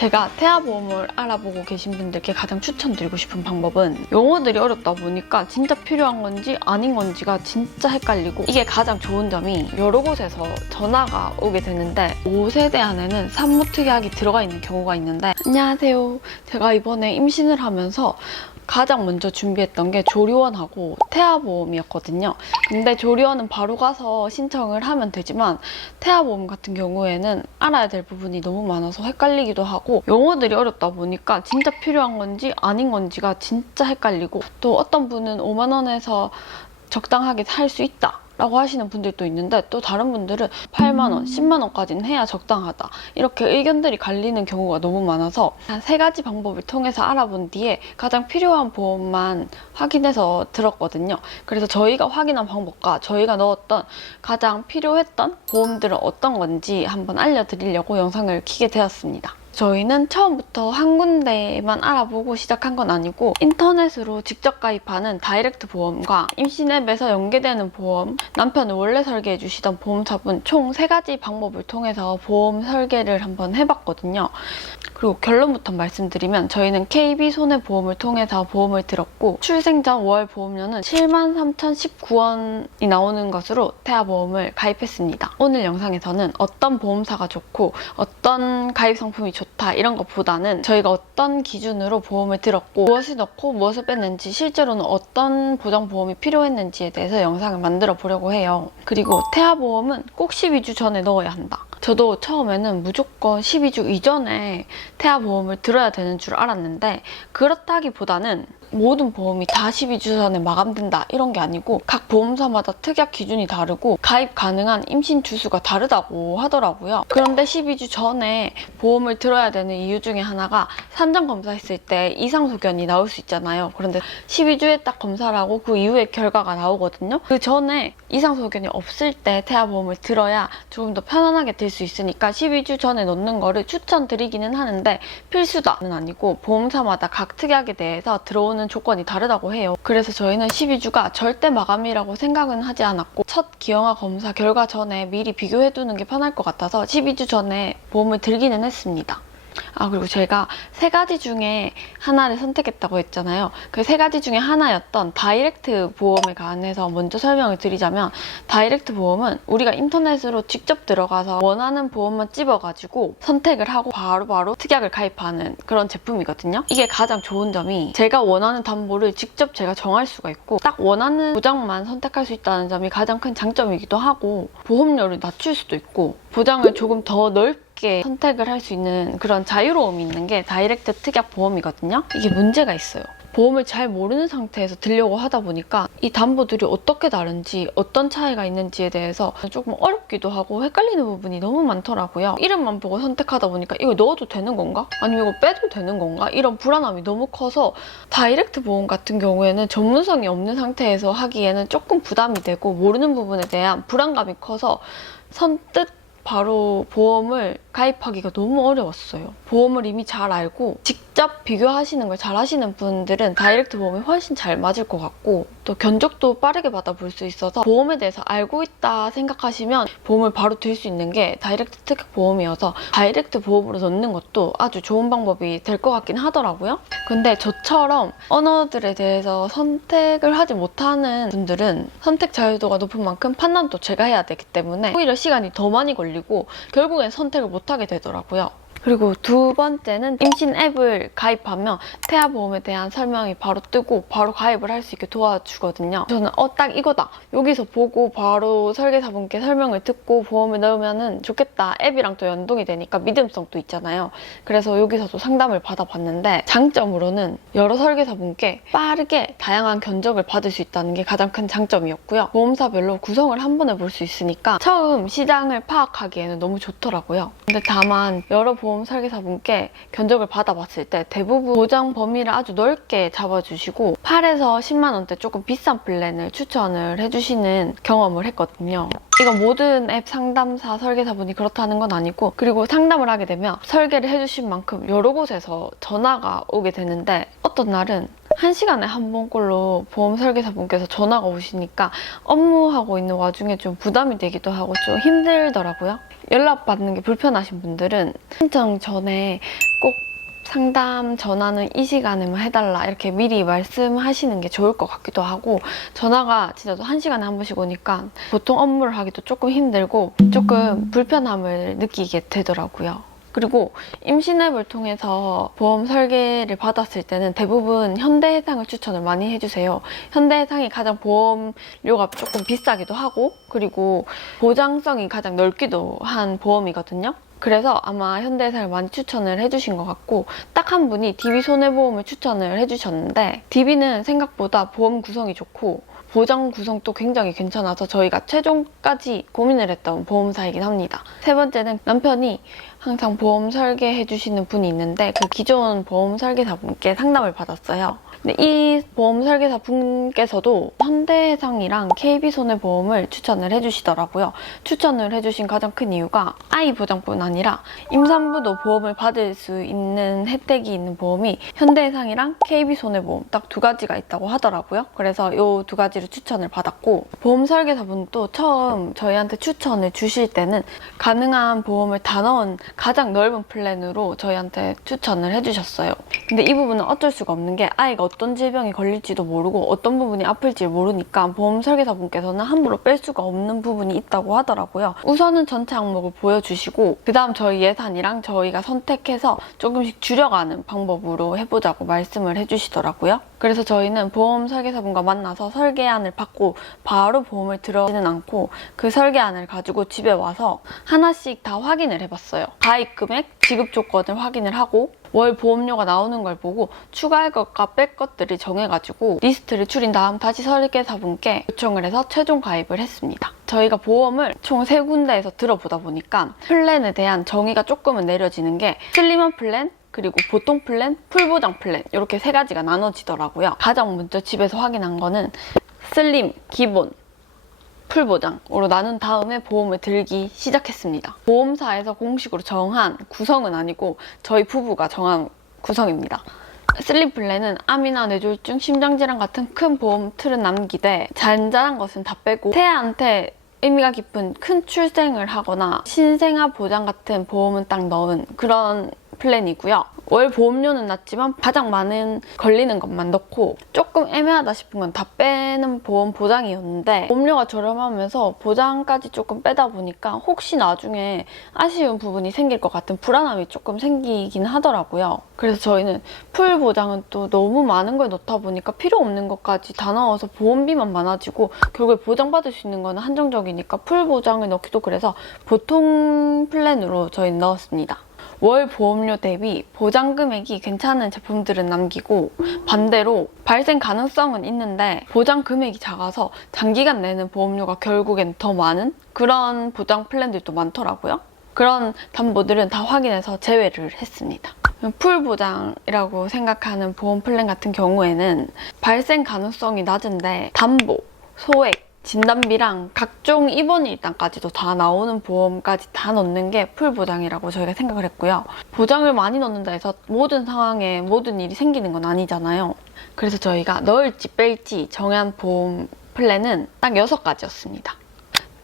제가 태아보험을 알아보고 계신 분들께 가장 추천드리고 싶은 방법은 용어들이 어렵다 보니까 진짜 필요한 건지 아닌 건지가 진짜 헷갈리고, 이게 가장 좋은 점이 여러 곳에서 전화가 오게 되는데 5세대 안에는 산모특약이 들어가 있는 경우가 있는데, 안녕하세요. 제가 이번에 임신을 하면서 가장 먼저 준비했던 게 조리원하고 태아보험이었거든요. 근데 조리원은 바로 가서 신청을 하면 되지만 태아보험 같은 경우에는 알아야 될 부분이 너무 많아서 헷갈리기도 하고, 용어들이 어렵다 보니까 진짜 필요한 건지 아닌 건지가 진짜 헷갈리고, 또 어떤 분은 5만 원에서 적당하게 살 수 있다 라고 하시는 분들도 있는데, 또 다른 분들은 8만 원, 10만 원까지는 해야 적당하다, 이렇게 의견들이 갈리는 경우가 너무 많아서 한 3가지 방법을 통해서 알아본 뒤에 가장 필요한 보험만 확인해서 들었거든요. 그래서 저희가 확인한 방법과 저희가 넣었던 가장 필요했던 보험들은 어떤 건지 한번 알려드리려고 영상을 켜게 되었습니다. 저희는 처음부터 한 군데만 알아보고 시작한 건 아니고, 인터넷으로 직접 가입하는 다이렉트 보험과 임신 앱에서 연계되는 보험, 남편을 원래 설계해 주시던 보험사분 총 3가지 방법을 통해서 보험 설계를 한번 해봤거든요. 그리고 결론부터 말씀드리면 저희는 KB손해보험을 통해서 보험을 들었고, 출생 전 월 보험료는 73,019원이 나오는 것으로 태아보험을 가입했습니다. 오늘 영상에서는 어떤 보험사가 좋고 어떤 가입 상품이 좋다 이런 것보다는 저희가 어떤 기준으로 보험을 들었고 무엇을 넣고 무엇을 뺐는지, 실제로는 어떤 보장보험이 필요했는지에 대해서 영상을 만들어 보려고 해요. 그리고 태아보험은 꼭 12주 전에 넣어야 한다. 저도 처음에는 무조건 12주 이전에 태아보험을 들어야 되는 줄 알았는데, 그렇다기보다는 모든 보험이 다 12주 전에 마감된다 이런 게 아니고 각 보험사마다 특약 기준이 다르고 가입 가능한 임신 주수가 다르다고 하더라고요. 그런데 12주 전에 보험을 들어야 되는 이유 중에 하나가 산정 검사했을 때 이상 소견이 나올 수 있잖아요. 그런데 12주에 딱 검사를 하고 그 이후에 결과가 나오거든요. 그 전에 이상 소견이 없을 때 태아보험을 들어야 조금 더 편안하게 들 수 있으니까 12주 전에 넣는 거를 추천드리기는 하는데 필수다는 아니고 보험사마다 각 특약에 대해서 들어오는 조건이 다르다고 해요. 그래서 저희는 12주가 절대 마감이라고 생각은 하지 않았고, 첫 기형아 검사 결과 전에 미리 비교해두는 게 편할 것 같아서 12주 전에 보험을 들기는 했습니다. 그리고 제가 3가지 중에 하나를 선택했다고 했잖아요. 그 3가지 중에 하나였던 다이렉트 보험에 관해서 먼저 설명을 드리자면, 다이렉트 보험은 우리가 인터넷으로 직접 들어가서 원하는 보험만 찝어가지고 선택을 하고 바로바로 특약을 가입하는 그런 제품이거든요. 이게 가장 좋은 점이 제가 원하는 담보를 직접 제가 정할 수가 있고 딱 원하는 보장만 선택할 수 있다는 점이 가장 큰 장점이기도 하고, 보험료를 낮출 수도 있고 보장을 조금 더 넓게 선택을 할 수 있는 그런 자유로움이 있는 게 다이렉트 특약 보험이거든요. 이게 문제가 있어요. 보험을 잘 모르는 상태에서 들려고 하다 보니까 이 담보들이 어떻게 다른지, 어떤 차이가 있는지에 대해서 조금 어렵기도 하고 헷갈리는 부분이 너무 많더라고요. 이름만 보고 선택하다 보니까 이거 넣어도 되는 건가? 아니면 이거 빼도 되는 건가? 이런 불안함이 너무 커서 다이렉트 보험 같은 경우에는 전문성이 없는 상태에서 하기에는 조금 부담이 되고, 모르는 부분에 대한 불안감이 커서 선뜻 바로 보험을 가입하기가 너무 어려웠어요. 보험을 이미 잘 알고 직접 비교하시는 걸 잘 하시는 분들은 다이렉트 보험이 훨씬 잘 맞을 것 같고, 또 견적도 빠르게 받아볼 수 있어서 보험에 대해서 알고 있다 생각하시면 보험을 바로 들 수 있는 게 다이렉트 특약 보험이어서 다이렉트 보험으로 넣는 것도 아주 좋은 방법이 될 것 같긴 하더라고요. 근데 저처럼 언어들에 대해서 선택을 하지 못하는 분들은 선택 자유도가 높은 만큼 판단도 제가 해야 되기 때문에 오히려 시간이 더 많이 걸리고 결국엔 선택을 못하게 되더라고요. 그리고 2번째는 임신 앱을 가입하면 태아보험에 대한 설명이 바로 뜨고 바로 가입을 할 수 있게 도와주거든요. 저는 딱 이거다, 여기서 보고 바로 설계사분께 설명을 듣고 보험을 넣으면 좋겠다, 앱이랑 또 연동이 되니까 믿음성도 있잖아요. 그래서 여기서도 상담을 받아봤는데, 장점으로는 여러 설계사분께 빠르게 다양한 견적을 받을 수 있다는 게 가장 큰 장점이었고요. 보험사별로 구성을 한 번에 볼 수 있으니까 처음 시장을 파악하기에는 너무 좋더라고요. 근데 다만 여러 보험 설계사분께 견적을 받아봤을 때 대부분 보장 범위를 아주 넓게 잡아주시고 8에서 10만 원대 조금 비싼 플랜을 추천을 해주시는 경험을 했거든요. 이건 모든 앱 상담사 설계사분이 그렇다는 건 아니고, 그리고 상담을 하게 되면 설계를 해주신 만큼 여러 곳에서 전화가 오게 되는데, 어떤 날은 1시간에 한 번꼴로 보험 설계사분께서 전화가 오시니까 업무하고 있는 와중에 좀 부담이 되기도 하고 좀 힘들더라고요. 연락받는 게 불편하신 분들은 신청 전에 꼭 상담 전화는 이 시간에만 해달라 이렇게 미리 말씀하시는 게 좋을 것 같기도 하고, 전화가 진짜 1시간에 한 번씩 오니까 보통 업무를 하기도 조금 힘들고 조금 불편함을 느끼게 되더라고요. 그리고 임신앱을 통해서 보험 설계를 받았을 때는 대부분 현대해상을 추천을 많이 해주세요. 현대해상이 가장 보험료가 조금 비싸기도 하고, 그리고 보장성이 가장 넓기도 한 보험이거든요. 그래서 아마 현대해상을 많이 추천을 해주신 것 같고, 딱 한 분이 DB손해보험을 추천을 해주셨는데, DB는 생각보다 보험 구성이 좋고 보장 구성도 굉장히 괜찮아서 저희가 최종까지 고민을 했던 보험사이긴 합니다. 세 번째는 남편이 항상 보험 설계해 주시는 분이 있는데, 그 기존 보험 설계사분께 상담을 받았어요. 근데 이 보험 설계사 분께서도 현대해상이랑 KB손해보험을 추천을 해주시더라고요. 추천을 해주신 가장 큰 이유가 아이 보장뿐 아니라 임산부도 보험을 받을 수 있는 혜택이 있는 보험이 현대해상이랑 KB손해보험 딱 2가지가 있다고 하더라고요. 그래서 이 2가지를 추천을 받았고, 보험 설계사분도 처음 저희한테 추천을 주실 때는 가능한 보험을 다 넣은 가장 넓은 플랜으로 저희한테 추천을 해주셨어요. 근데 이 부분은 어쩔 수가 없는 게, 아이가 어떤 질병이 걸릴지도 모르고 어떤 부분이 아플지 모르니까 보험 설계사분께서는 함부로 뺄 수가 없는 부분이 있다고 하더라고요. 우선은 전체 항목을 보여주시고, 그 다음 저희 예산이랑 저희가 선택해서 조금씩 줄여가는 방법으로 해보자고 말씀을 해주시더라고요. 그래서 저희는 보험 설계사분과 만나서 설계안을 받고 바로 보험을 들어지는 않고, 그 설계안을 가지고 집에 와서 하나씩 다 확인을 해봤어요. 가입 금액, 지급 조건을 확인을 하고, 월 보험료가 나오는 걸 보고 추가할 것과 뺄 것들을 정해가지고 리스트를 추린 다음 다시 설계사분께 요청을 해서 최종 가입을 했습니다. 저희가 보험을 총 3군데에서 들어보다 보니까 플랜에 대한 정의가 조금은 내려지는 게, 슬림한 플랜, 그리고 보통 플랜, 풀보장 플랜, 이렇게 3가지가 나눠지더라고요. 가장 먼저 집에서 확인한 거는 슬림, 기본, 풀보장으로 나눈 다음에 보험을 들기 시작했습니다. 보험사에서 공식으로 정한 구성은 아니고 저희 부부가 정한 구성입니다. 슬림 플랜은 암이나 뇌졸중, 심장질환 같은 큰 보험 틀은 남기되 잔잔한 것은 다 빼고, 태아한테 의미가 깊은 큰 출생을 하거나 신생아 보장 같은 보험은 딱 넣은 그런 플랜이고요. 월 보험료는 낮지만 가장 많은 걸리는 것만 넣고, 조금 애매하다 싶은 건 다 빼는 보험 보장이었는데, 보험료가 저렴하면서 보장까지 조금 빼다 보니까 혹시 나중에 아쉬운 부분이 생길 것 같은 불안함이 조금 생기긴 하더라고요. 그래서 저희는 풀 보장은 또 너무 많은 걸 넣다 보니까 필요 없는 것까지 다 넣어서 보험비만 많아지고 결국에 보장받을 수 있는 거는 한정적이니까 풀 보장을 넣기도, 그래서 보통 플랜으로 저희는 넣었습니다. 월 보험료 대비 보장 금액이 괜찮은 제품들은 남기고, 반대로 발생 가능성은 있는데 보장 금액이 작아서 장기간 내는 보험료가 결국엔 더 많은 그런 보장 플랜들도 많더라고요. 그런 담보들은 다 확인해서 제외를 했습니다. 풀 보장이라고 생각하는 보험 플랜 같은 경우에는 발생 가능성이 낮은데 담보, 소액, 진단비랑 각종 입원 일당까지도 다 나오는 보험까지 다 넣는 게 풀보장이라고 저희가 생각을 했고요. 보장을 많이 넣는다 해서 모든 상황에 모든 일이 생기는 건 아니잖아요. 그래서 저희가 넣을지 뺄지 정한 보험 플랜은 딱 6가지였습니다.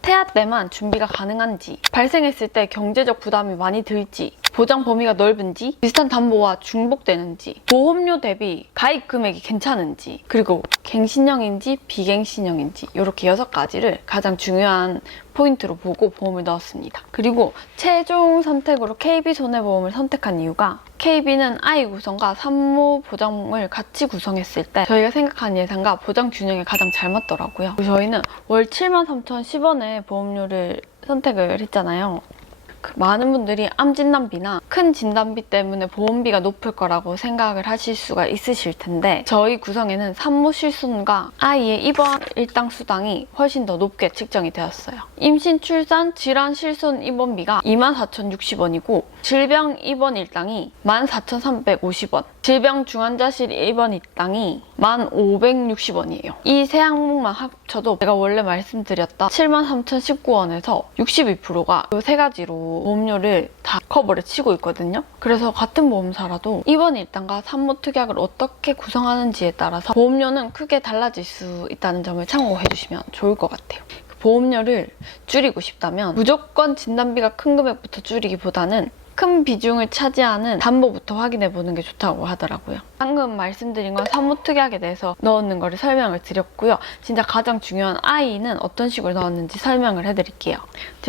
태아 때만 준비가 가능한지, 발생했을 때 경제적 부담이 많이 들지, 보장 범위가 넓은지, 비슷한 담보와 중복되는지, 보험료 대비 가입 금액이 괜찮은지, 그리고 갱신형인지 비갱신형인지, 이렇게 6가지를 가장 중요한 포인트로 보고 보험을 넣었습니다. 그리고 최종 선택으로 KB손해보험을 선택한 이유가, KB는 아이 구성과 산모 보장을 같이 구성했을 때 저희가 생각한 예산과 보장 균형에 가장 잘 맞더라고요. 저희는 월 73,010원의 보험료를 선택을 했잖아요. 많은 분들이 암 진단비나 큰 진단비 때문에 보험비가 높을 거라고 생각을 하실 수가 있으실 텐데, 저희 구성에는 산모 실손과 아이의 입원 일당 수당이 훨씬 더 높게 책정이 되었어요. 임신, 출산, 질환, 실손 입원비가 24,060원이고 질병 입원 일당이 14,350원, 질병 중환자실 입원 일당이 1,560원이에요. 이 세 항목만 합쳐도 제가 원래 말씀드렸던 73,019원에서 62%가 이 3가지로 보험료를 다 커버를 치고 있거든요. 그래서 같은 보험사라도 입원 일당과 산모 특약을 어떻게 구성하는지에 따라서 보험료는 크게 달라질 수 있다는 점을 참고해 주시면 좋을 것 같아요. 보험료를 줄이고 싶다면 무조건 진단비가 큰 금액부터 줄이기보다는 큰 비중을 차지하는 담보부터 확인해보는 게 좋다고 하더라고요. 방금 말씀드린 건 사무특약에 대해서 넣는 거를 설명을 드렸고요. 진짜 가장 중요한 아이는 어떤 식으로 넣었는지 설명을 해드릴게요.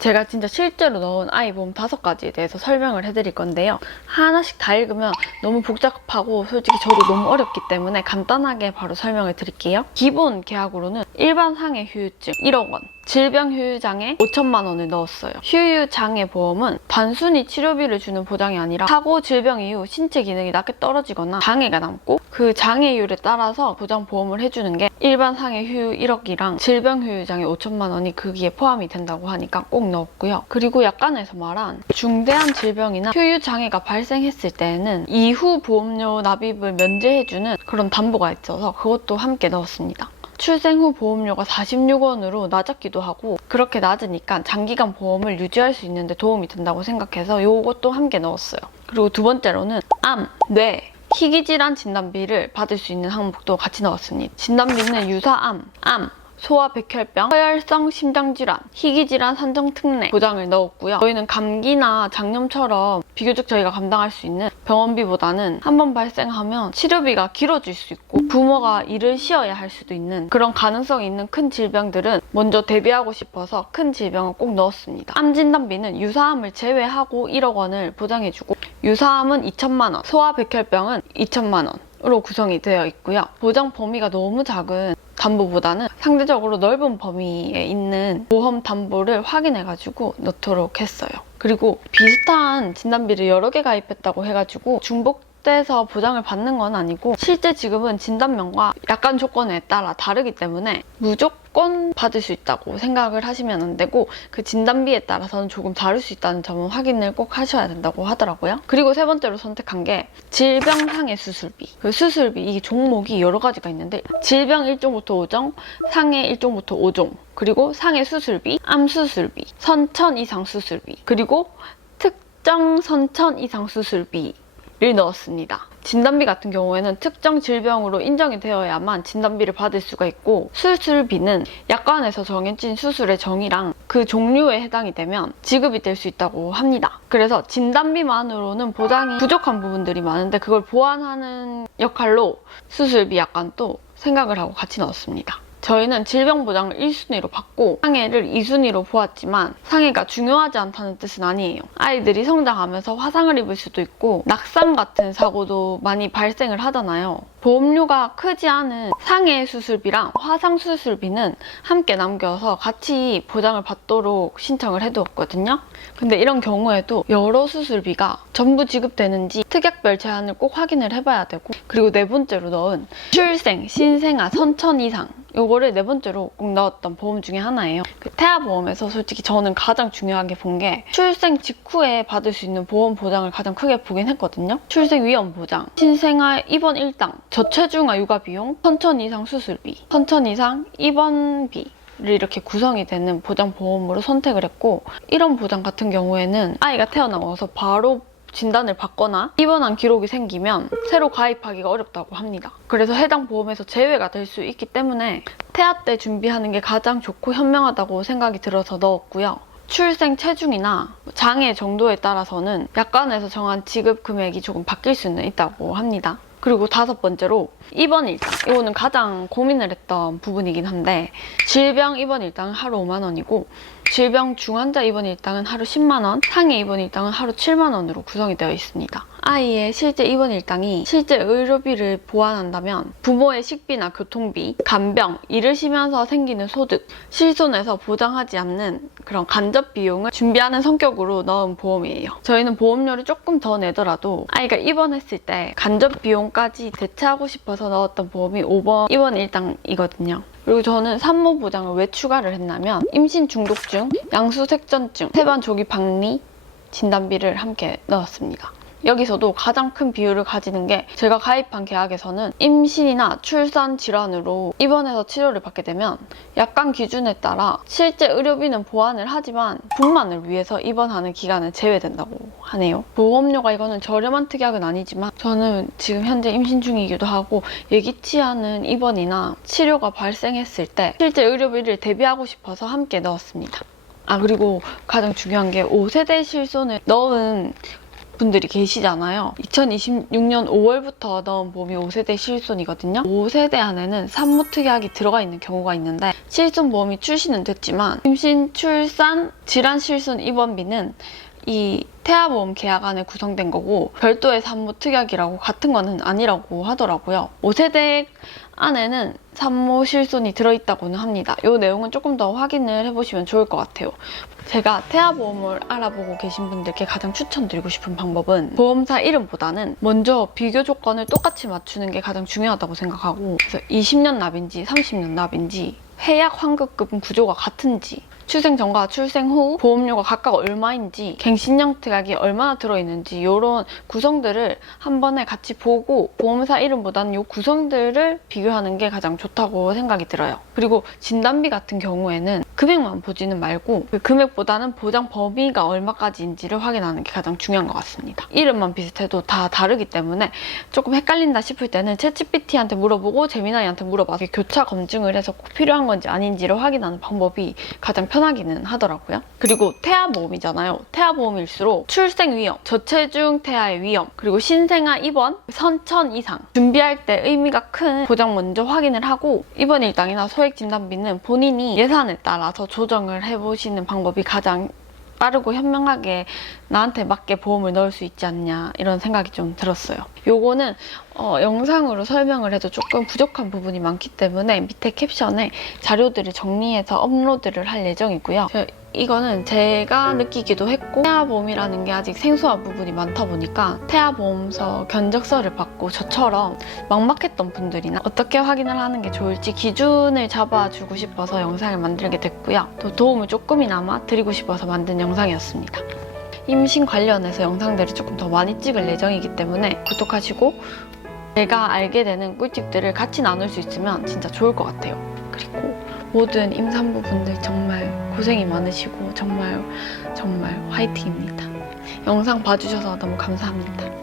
제가 진짜 실제로 넣은 아이 보험 5가지에 대해서 설명을 해드릴 건데요. 하나씩 다 읽으면 너무 복잡하고 솔직히 저도 너무 어렵기 때문에 간단하게 바로 설명을 드릴게요. 기본 계약으로는 일반 상해 후유증 1억 원, 질병 후유장애 5천만 원을 넣었어요. 후유장애 보험은 단순히 치료비를 주는 보장이 아니라 사고, 질병 이후 신체 기능이 낮게 떨어지거나 장애가 남고 그 장애율에 따라서 보장 보험을 해주는 게 일반 상해 후유 1억이랑 질병 후유장애 5천만 원이 거기에 포함이 된다고 하니까 꼭 넣었고요. 그리고 약관에서 말한 중대한 질병이나 후유장애가 발생했을 때에는 이후 보험료 납입을 면제해주는 그런 담보가 있어서 그것도 함께 넣었습니다. 출생 후 보험료가 46원으로 낮았기도 하고 그렇게 낮으니까 장기간 보험을 유지할 수 있는데 도움이 된다고 생각해서 이것도 함께 넣었어요. 그리고 두 번째로는 암, 뇌, 희귀질환 진단비를 받을 수 있는 항목도 같이 넣었습니다. 진단비는 유사암, 암, 소아백혈병, 허혈성 심장질환, 희귀질환 산정 특례 보장을 넣었고요. 저희는 감기나 장염처럼 비교적 저희가 감당할 수 있는 병원비보다는 한 번 발생하면 치료비가 길어질 수 있고 부모가 일을 쉬어야 할 수도 있는 그런 가능성이 있는 큰 질병들은 먼저 대비하고 싶어서 큰 질병을 꼭 넣었습니다. 암 진단비는 유사암을 제외하고 1억 원을 보장해주고 유사암은 2천만 원, 소아백혈병은 2천만 원 으로 구성이 되어 있고요. 보장 범위가 너무 작은 담보보다는 상대적으로 넓은 범위에 있는 보험 담보를 확인해가지고 넣도록 했어요. 그리고 비슷한 진단비를 여러 개 가입했다고 해가지고 중복돼서 보장을 받는 건 아니고 실제 지급은 진단명과 약관 조건에 따라 다르기 때문에 무조건 받을 수 있다고 생각을 하시면 안 되고 그 진단비에 따라서는 조금 다를 수 있다는 점은 확인을 꼭 하셔야 된다고 하더라고요. 그리고 세 번째로 선택한 게 질병상해 수술비. 그 수술비 이 종목이 여러 가지가 있는데 질병 1종부터 5종, 상해 1종부터 5종, 그리고 상해 수술비, 암 수술비, 선천 이상 수술비, 그리고 특정 선천 이상 수술비를 넣었습니다. 진단비 같은 경우에는 특정 질병으로 인정이 되어야만 진단비를 받을 수가 있고 수술비는 약관에서 정해진 수술의 정의랑 그 종류에 해당이 되면 지급이 될 수 있다고 합니다. 그래서 진단비만으로는 보장이 부족한 부분들이 많은데 그걸 보완하는 역할로 수술비 약관도 생각을 하고 같이 넣었습니다. 저희는 질병보장을 1순위로 받고 상해를 2순위로 보았지만 상해가 중요하지 않다는 뜻은 아니에요. 아이들이 성장하면서 화상을 입을 수도 있고 낙상 같은 사고도 많이 발생을 하잖아요. 보험료가 크지 않은 상해 수술비랑 화상 수술비는 함께 남겨서 같이 보장을 받도록 신청을 해두었거든요. 근데 이런 경우에도 여러 수술비가 전부 지급되는지 특약별 제한을 꼭 확인을 해봐야 되고 그리고 네 번째로 넣은 출생, 신생아, 선천 이상 요거를 네 번째로 꼭 넣었던 보험 중에 하나예요. 그 태아보험에서 솔직히 저는 가장 중요하게 본 게 출생 직후에 받을 수 있는 보험 보장을 가장 크게 보긴 했거든요. 출생 위험 보장, 신생아 입원 일당, 저체중아 육아 비용, 선천 이상 수술비, 선천 이상 입원비 를 이렇게 구성이 되는 보장 보험으로 선택을 했고 이런 보장 같은 경우에는 아이가 태어나서 바로 진단을 받거나 입원한 기록이 생기면 새로 가입하기가 어렵다고 합니다. 그래서 해당 보험에서 제외가 될 수 있기 때문에 태아 때 준비하는 게 가장 좋고 현명하다고 생각이 들어서 넣었고요. 출생 체중이나 장애 정도에 따라서는 약관에서 정한 지급 금액이 조금 바뀔 수는 있다고 합니다. 그리고 다섯 번째로 입원 일당. 이거는 가장 고민을 했던 부분이긴 한데 질병 입원 일당은 하루 5만 원이고 질병 중환자 입원 일당은 하루 10만 원, 상해 입원 일당은 하루 7만 원으로 구성이 되어 있습니다. 아이의 실제 입원 일당이 실제 의료비를 보완한다면 부모의 식비나 교통비, 간병, 일을 쉬면서 생기는 소득, 실손에서 보장하지 않는 그런 간접 비용을 준비하는 성격으로 넣은 보험이에요. 저희는 보험료를 조금 더 내더라도 아이가 입원했을 때 간접 비용까지 대체하고 싶어서 넣었던 보험이 5번 입원 일당이거든요. 그리고 저는 산모 보장을 왜 추가를 했냐면 임신 중독증, 양수색전증, 세반 조기 박리 진단비를 함께 넣었습니다. 여기서도 가장 큰 비율을 가지는 게 제가 가입한 계약에서는 임신이나 출산 질환으로 입원해서 치료를 받게 되면 약관 기준에 따라 실제 의료비는 보완을 하지만 분만을 위해서 입원하는 기간은 제외된다고 하네요. 보험료가 이거는 저렴한 특약은 아니지만 저는 지금 현재 임신 중이기도 하고 예기치 않은 입원이나 치료가 발생했을 때 실제 의료비를 대비하고 싶어서 함께 넣었습니다. 그리고 가장 중요한 게 5세대 실손을 넣은 분들이 계시잖아요. 2026년 5월부터 넣은 보험이 5세대 실손이거든요. 5세대 안에는 산모특약이 들어가 있는 경우가 있는데 실손보험이 출시는 됐지만 임신, 출산, 질환 실손 입원비는 이 태아보험 계약 안에 구성된 거고 별도의 산모특약이라고 같은 거는 아니라고 하더라고요. 5세대 안에는 산모 실손이 들어있다고는 합니다. 이 내용은 조금 더 확인을 해보시면 좋을 것 같아요. 제가 태아보험을 알아보고 계신 분들께 가장 추천드리고 싶은 방법은 보험사 이름보다는 먼저 비교 조건을 똑같이 맞추는 게 가장 중요하다고 생각하고, 그래서 20년 납인지 30년 납인지, 해약 환급금 구조가 같은지, 출생 전과 출생 후 보험료가 각각 얼마인지, 갱신형 특약이 얼마나 들어있는지 이런 구성들을 한 번에 같이 보고 보험사 이름보다는 이 구성들을 비교하는 게 가장 좋다고 생각이 들어요. 그리고 진단비 같은 경우에는 금액만 보지는 말고 그 금액보다는 보장 범위가 얼마까지인지를 확인하는 게 가장 중요한 것 같습니다. 이름만 비슷해도 다 다르기 때문에 조금 헷갈린다 싶을 때는 챗GPT한테 물어보고 제미나이한테 물어봐서 교차 검증을 해서 꼭 필요한 건지 아닌지를 확인하는 방법이 가장 편하기는 하더라고요. 그리고 태아보험이잖아요. 태아보험일수록 출생 위험, 저체중 태아의 위험, 그리고 신생아 입원, 선천 이상 준비할 때 의미가 큰 보장 먼저 확인을 하고 입원 일당이나 소액 진단비는 본인이 예산에 따라서 조정을 해보시는 방법이 가장 빠르고 현명하게 나한테 맞게 보험을 넣을 수 있지 않냐 이런 생각이 좀 들었어요. 요거는 영상으로 설명을 해도 조금 부족한 부분이 많기 때문에 밑에 캡션에 자료들을 정리해서 업로드를 할 예정이고요. 이거는 제가 느끼기도 했고 태아보험이라는 게 아직 생소한 부분이 많다 보니까 태아보험서 견적서를 받고 저처럼 막막했던 분들이나 어떻게 확인을 하는 게 좋을지 기준을 잡아주고 싶어서 영상을 만들게 됐고요. 또 도움을 조금이나마 드리고 싶어서 만든 영상이었습니다. 임신 관련해서 영상들을 조금 더 많이 찍을 예정이기 때문에 구독하시고 제가 알게 되는 꿀팁들을 같이 나눌 수 있으면 진짜 좋을 것 같아요. 그리고 모든 임산부분들 정말 고생이 많으시고 정말 화이팅입니다. 영상 봐주셔서 너무 감사합니다.